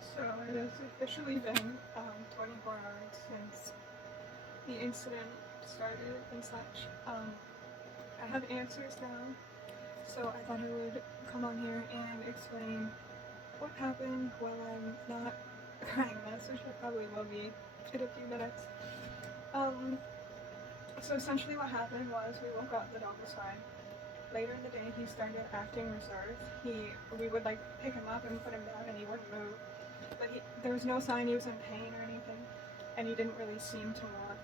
So it has officially been 24 hours since the incident started and such. I have answers now, so I thought I would come on here and explain what happened while I'm not crying this, which I probably will be in a few minutes. Um, so essentially what happened was we woke up, the dog was fine. Later in the day, he started acting reserved. We would like pick him up and put him down and he wouldn't move. But there was no sign he was in pain or anything, and he didn't really seem to want,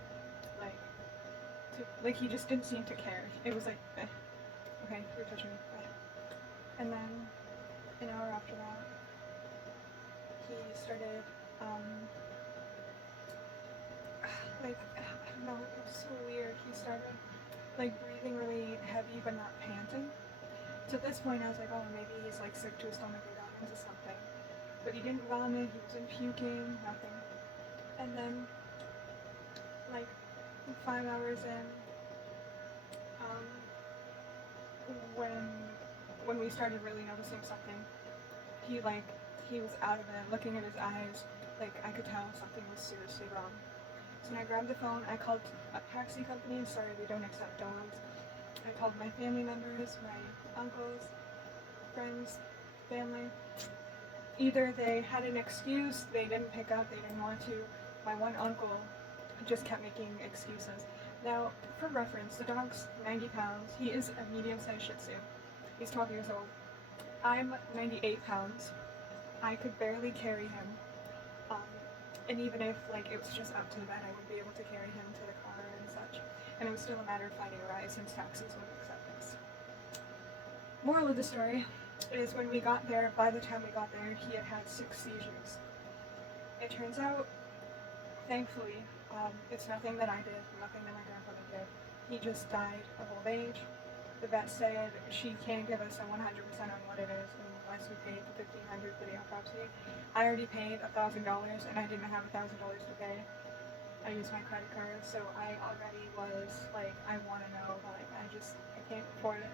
like, he just didn't seem to care. It was like, okay, you're touching me, And then, an hour after that, he started, like, I don't know, it was so weird. He started, like, breathing really heavy but not panting. To this point, I was like, oh, maybe he's, like, sick to his stomach and got into something. But he didn't vomit, he wasn't puking, nothing. And then, like, 5 hours in, um, when we started really noticing something, he was out of it, looking at his eyes, like, I could tell something was seriously wrong. So when I grabbed the phone, I called a taxi company. Sorry, we don't accept dogs. I called my family members, my uncles, friends, family. Either they had an excuse, they didn't pick up, they didn't want to. My one uncle just kept making excuses. Now, for reference, the dog's 90 pounds. He is a medium-sized Shih Tzu. He's 12 years old. I'm 98 pounds. I could barely carry him. And even if like it was just up to the bed, I would be able to carry him to the car and such. And it was still a matter of finding a ride since taxis wouldn't accept us. Moral of the story is when we got there, by the time we got there, he had had 6 seizures. It turns out, thankfully, it's nothing that I did, nothing that my grandfather did. He just died of old age. The vet said she can't give us a 100% on what it is unless we pay the $1,500 for the autopsy. I already paid $1,000 and I didn't have $1,000 to pay. I used my credit card, so I already was like, I want to know, but like, I can't afford it.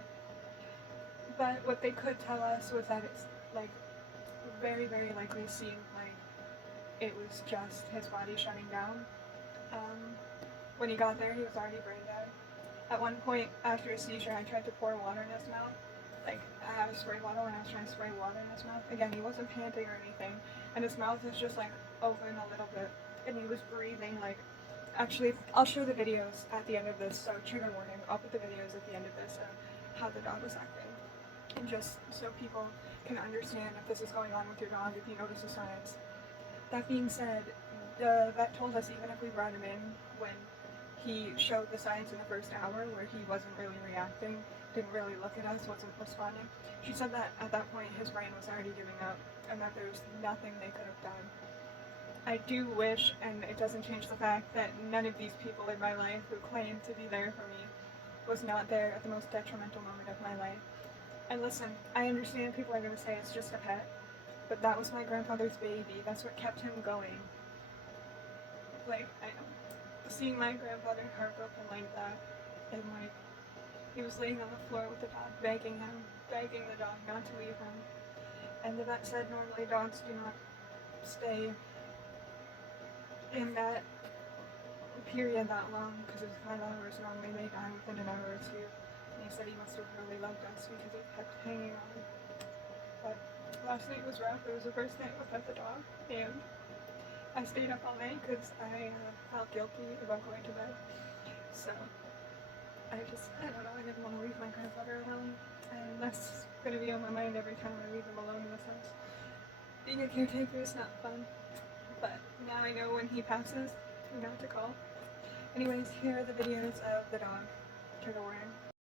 But what they could tell us was that it's like very, very likely seemed like it was just his body shutting down. When he got there, he was already brain dead. At one point, after a seizure, I tried to pour water in his mouth. Like, I had a spray bottle and I was trying to spray water in his mouth. Again, he wasn't panting or anything, and his mouth was just, like, open a little bit, and he was breathing, like, actually, I'll show the videos at the end of this, so trigger warning, I'll put the videos at the end of this of how the dog was acting, and just so people can understand if this is going on with your dog, if you notice the signs. That being said, the vet told us even if we brought him in when he showed the signs in the first hour where he wasn't really reacting, didn't really look at us, wasn't responding. She said that at that point his brain was already giving up and that there was nothing they could have done. I do wish, and it doesn't change the fact that none of these people in my life who claim to be there for me was not there at the most detrimental moment of my life. And listen, I understand people are going to say it's just a pet, but that was my grandfather's baby. That's what kept him going. Like, seeing my grandfather heartbroken like that, and like, he was laying on the floor with the dog, begging the dog not to leave him. And the vet said normally dogs do not stay in that period that long, because it's 5 hours, normally they die within an hour or two. And he said he must have really loved us because he kept hanging on. But last night was rough. It was the first night without the dog, and I stayed up all night because I felt guilty about going to bed. So, I don't know, I didn't want to leave my grandfather alone. And that's going to be on my mind every time I leave him alone in this house. Being a caretaker is not fun. But now I know when he passes, not to call. Anyways, here are the videos of the dog. Trigger warning.